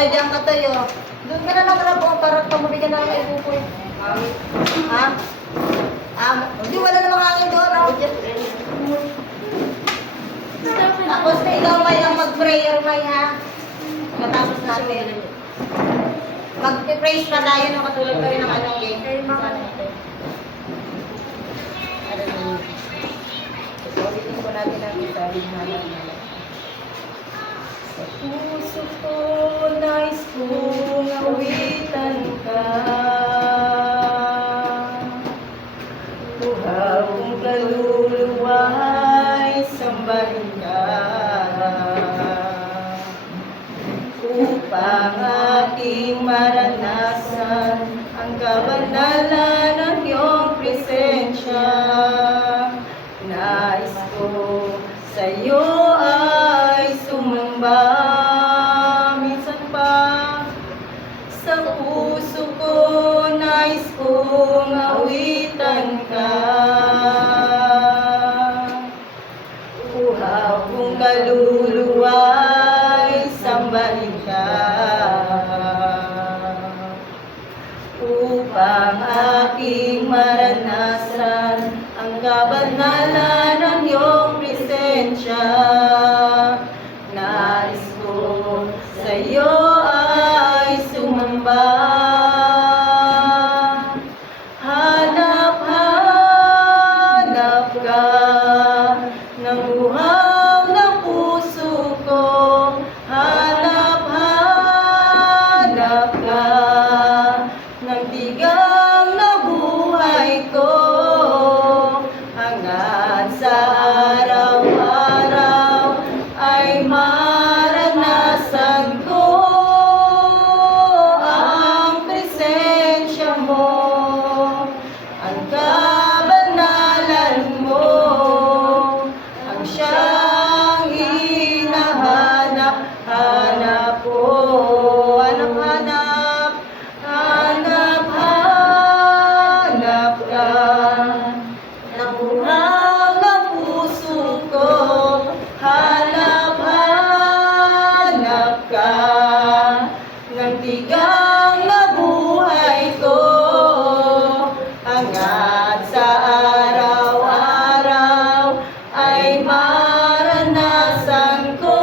Ay, diyan ka tayo. Doon ka na naman po para tumubi ka na lang ibukoy. Ha? Hindi, wala namang hangin doon. Ako dyan. Tapos na ikaw may ang mag-prayer may ha. Matapos natin. Mag-praise pa tayo no, katulad pa rin ng anong game. Ulitin ko natin ang sabi na sa puso ko, nais kong awitan ka. Buhaw kong kaluluwa'y sambahin ka. Upang aking maranasan ang kabanalan ng iyong presensya. Nais ko sa iyo ay sumamba. Minsan pa sa puso ko nais kong awitan ka. Uhaw kong kaluluwa'y sambahin ka. Upang aking maranasan ang kabanalan ng iyong presensya. Nais ko sa iyo ay sumamba. Hanap-hanap ka ng uhaw ng puso ko. Hanap-hanap ka ng tigang na buhay ko. Hanggang sa araw-araw ay maranasan ko ang presensya mo, ang kabanalan mo, ang siyang hinahanap-hanap ko. Hanap-hanap, hanap-hanap ka ng uhaw ng puso ko. Hanap-hanap ka ng tigang na buhay ko. Hanggat sa araw-araw ay maranasan ko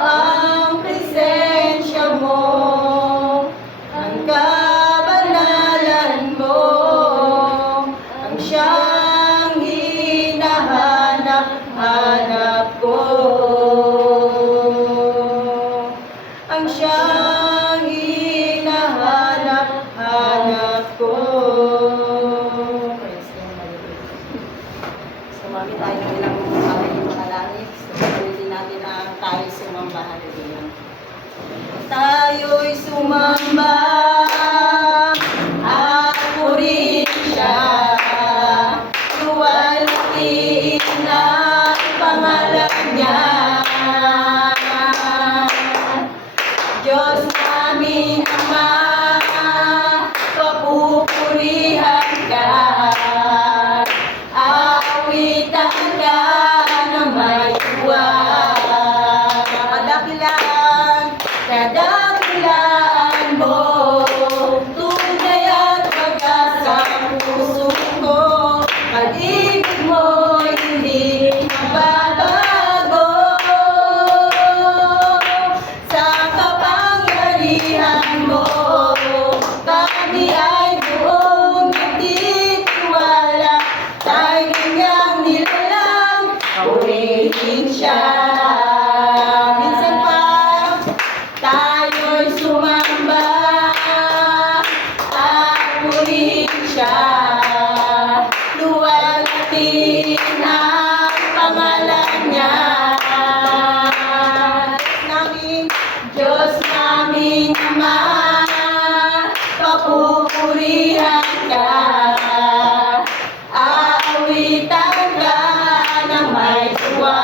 ang presensya mo, ang kabanalan mo, ang siyang hinahanap-hanap ko, ang siyang hinahanap-hanap ko. Sumami tayo ng ilang mga langit. Sumabutin natin ang tayo sumamba. Tayo'y sumamba at purihin siya. Luwalhatiin ang pangalan niya. Diyos namin Ama, papupurihan ka. Awitan ka ng may tuwa. Kadakilaan mo, tunay at pag-asa ang puso ko. Pag-ibig mo'y hindi mababago. Sa kapangyarihan mo, kami ay buong nagtitiwala. Tayo niyang nilalang, purihin siya. Minsan pa tayo'y sumamba at purihin siya. Luwalhatiin ang pangalan niya. Diyos namin Ama, papupurihan ka. Aawitan ka ng may tuwa.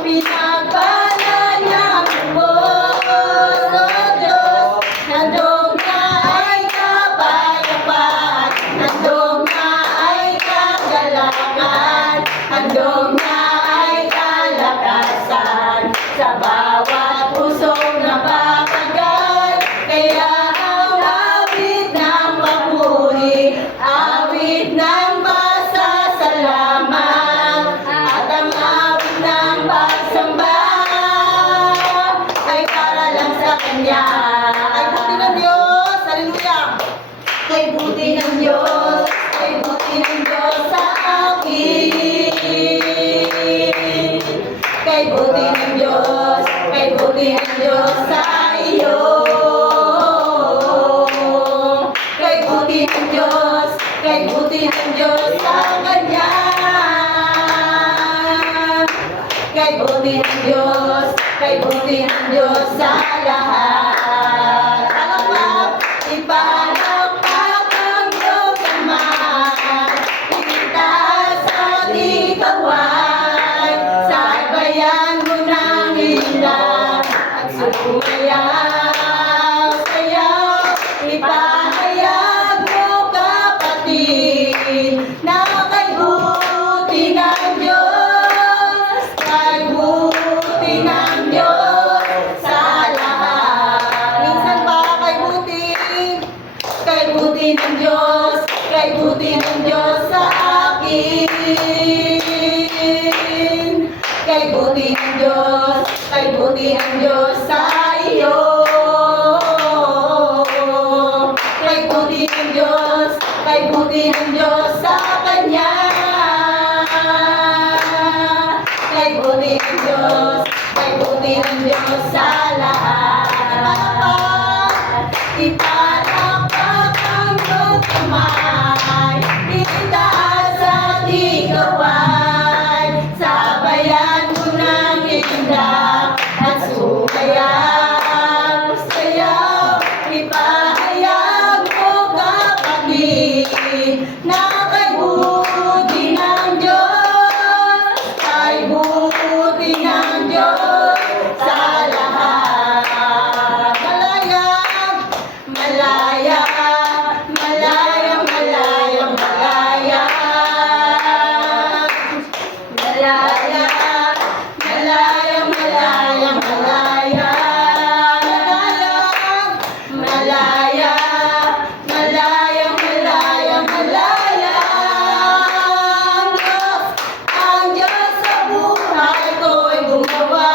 pinagpala niyang lubos, O Diyos, handog na ay kapayapaan, handog na ay kagalakan, handog na ay kalakasan, sa bawat pusong napakagal. Kaya ang awit ng papuri, awit ng pasasalamat, at ang awit ng pagsamba ay para lang sa Kanya. Ay buti ng Diyos, hallelujah! Ay buti ng Diyos, ay buti ng Diyos sa akin. Kay buti ng Diyos, kay buti ng Diyos sa iyo. Kay buti ng Diyos, kay buti ng Diyos sa Kanya. Kay buti ng Diyos, kay buti ng Diyos sa lahat. Palakpak, ipalakpak ang iyong kamay, itaas at ikaway, sabayan mo ng ilang at sumayaw, sayaw, ipahayag mo kapatid, na kay buti ng Diyos, kay buti ng Diyos sa lahat. Minsan pa kay buti ng Diyos, kay buti ng Diyos sa akin. Kay buti ng Diyos, kay buti ng Diyos sa iyo. Kay buti ng Diyos, kay buti ng Diyos sa Kanya. Kay buti ng Diyos, kay buti ng Diyos sa lahat. Ipalakpak ang iyong kamay, itaas at ikaway, sabayan mo ng indak at sumayaw, sayaw, ipahayag mo kapatid, na kay buti ng Diyos, kay buti ng Diyos sa lahat. Malaya, malaya, malaya, malaya, malaya, malaya, malaya, malaya, malaya, malaya, malaya, malaya, ang Diyos sa buhay ko'y gumawa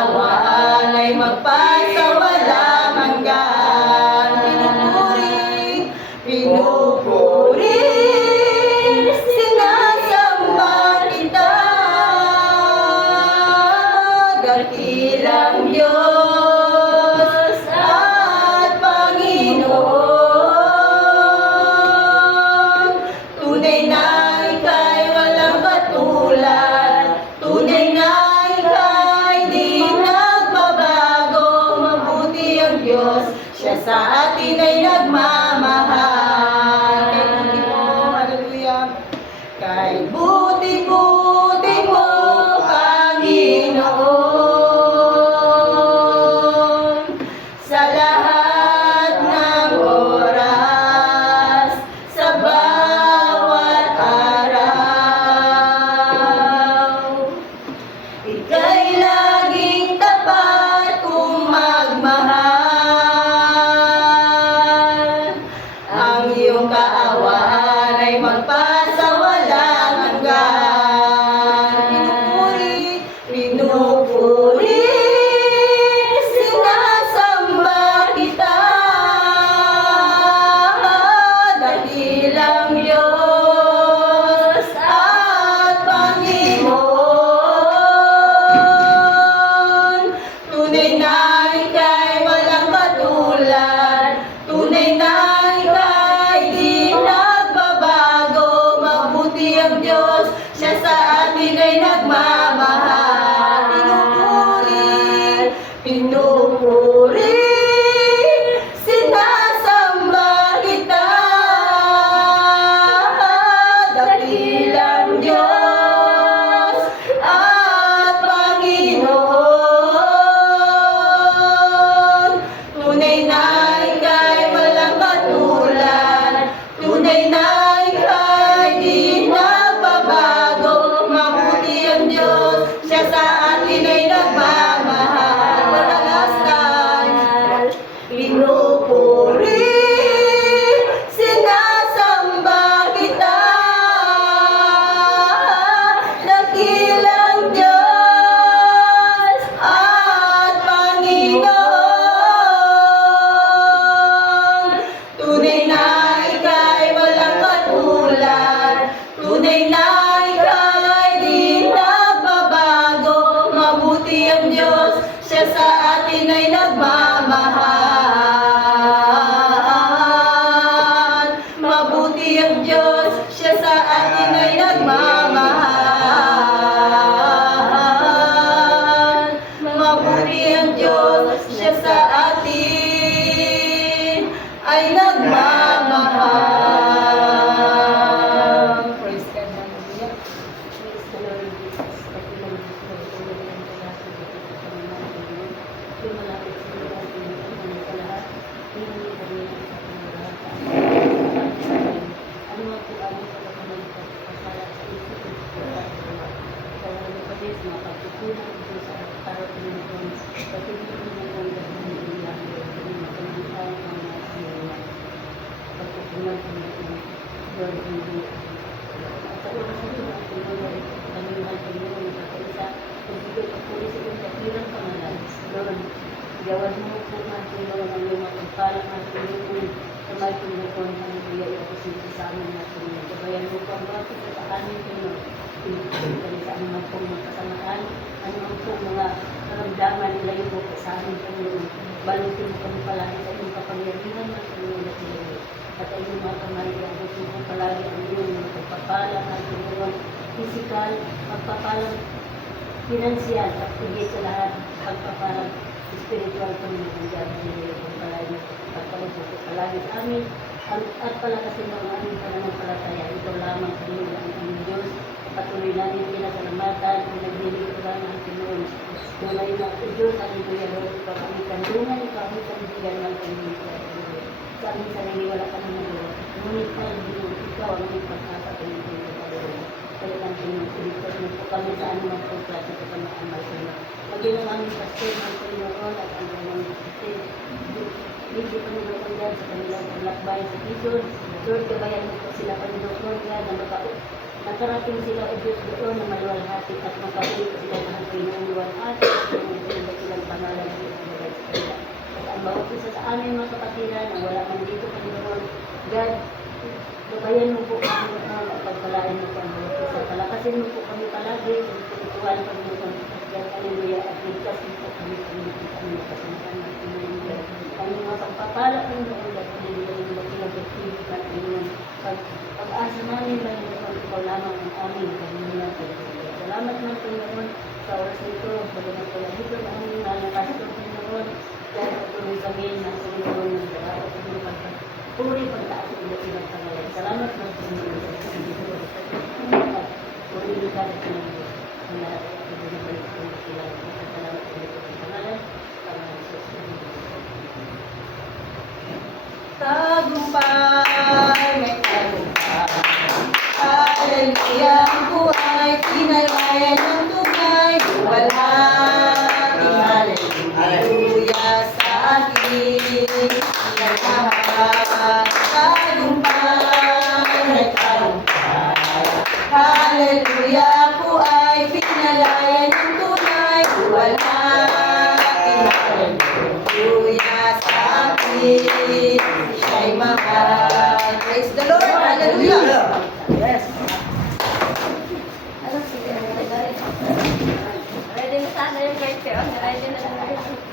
kaawaan ay magpasawalang hanggan. Pinupuri, pinupuri, sinasamba kita, dakilang Diyos at Panginoon. Tunay na ika'y walang katulad, tunay na ika'y di nagbabago. Mabuti ang Diyos, siya sa atin ay nagmamahal. Kay buti mo, hallelujah. Kay buti-buti mo, Panginoon, sa lahat ng oras, sa bawat araw. Ika'y laging tapat kung magmahal. Ang iyong kaawaan ay magpasawalang hanggan. Pinupuri, pinupuri, sinasamba kita, dakilang Diyos at Panginoon. Tunay na ika'y walang katulad, tunay na ika'y di nagbabago. Mabuti ang Diyos, siya sa atin ay nagmamahal. Pinupuri, pinupuri, sinasamba kita, dakilang Diyos at Panginoon. Tunay na ika'y walang katulad, tunay na ika'y di nagbabago. Mabuti ang Diyos, siya sa atin ay nagmamahal. Madalastan, pinupuri, sinasamba kita, dakilang Diyos at Panginoon. Tunay na ika'y walang katulad, tunay na ika'y di nagbabago. Mabuti ang Diyos, siya sa atin ay nagmamahal. Mabuti ang Diyos, siya sa atin ay nagmamahal. Mabuti ang Diyos, siya sa atin ay nagmamahal. Praise God, hallelujah. Praise the Lord Jesus. Patuloy po sa Panginoon sa lahat ng Panginoon. Lumalapit sa mga Panginoon sa lahat. Hindi kami ang lahat. Ano ang po ang pagkakamali sa pagkakala sa isip ng pagkakala. Kaya ano pa din, mga pagkukulang ito sa araw ng Panginoon. Patuloy po ng mga Panginoon. Pagkakala ng mga Panginoon. Pagkukulang po ng Lord Panginoon. Sa oras na ito, ang Panginoon, kami mahal Panginoon, nagkakaisa, pagbigay at puri sa iyong dakilang pangalan. Lord, gawad mo po mga Panginoon ang iyong mapagpalang mga Panginoon sa may Panginoon, ang iyong ipasito sa amin mga Panginoon. Gabayan mo po ang mga sa amin, Panginoon. Pinagpasin kami sa anumang pong mga kasamaan, anumang pong mga karamdaman, ilayo mo po sa amin, Panginoon. Balutin mo kami palagi sa iyong kapangyarihan ng Panginoon at Panginoon. At ay yung mga kamalian ko po palagi ang iyong mga pagpapalang at iyong physical, pagpapalang finansyal at higit sa lahat pagpapalang spiritual po ng mga Diyos ng iyong palagi pagpalang po palagi sa amin at palakasin mo ang aming pananampalataya. Ito lamang sa iyo ang aming Diyos. Patuloy namin pinasalamatan kung nagbibigay ko lang ang Pinoon. Tunay na Diyos, hallelujah, Lord, ikaw kami kandungan, ikaw kami kandigan ng Panginoon. Sa aming sarili, wala ka naman Lord. Ngunit Panginoon, ikaw ang aming pagkasa Panginoon. Kaya lang Panginoon, iligtas mo po kami sa anumang pagklase sa pamaamal Panginoon. Maging ang aming pastor ng Panginoon at ang aming hindi Panginoon yan sa kanilang paglakbay sa Quezon. Lord, gabayan mo po sila Panginoon Lord yan na nakarating sila o Diyos doon na maluwalhati at makauwi sila ng Panginoon luwalhati. God, gabayan mo po kami, pagpalain mo kami. Palakasin mo po kami palagi, tutuwan kami mo kami. God, hallelujah, at ligtas mo po kami kami kasundan natin. Kami mga pagpapala kami mo, God, hallelujah, yung pinag-ibig natin yung pag-asa namin lang yung ikaw lamang ang amin. Salamat ng Panginoon sa oras nito, sa mga palagito na aming nalakas ng Panginoon, dahil patuloy kami ng Panginoon ng dapat at mga pagpapuri pagtaas ng ilang pangalan. Salamat ng Panginoon sa Panginoon. Puri ng dapat ng Panginoon. Ang lahat ay pinabalik ko ng sila. Salamat sa mga pangalan. Para ng Jesus. Tagumpay, may tagumpay. Hallelujah, ang buhay, pinalaya ng tunay. Luwalhating hallelujah sa akin. Lahat, tagumpay, may tagumpay. Hallelujah, ako ay pinalaya ng tunay. Luwalhating hallelujah sa akin. Siya'y mahal. Praise the Lord. Hallelujah. Yes. Ready na sana yung right there. Ready na lang.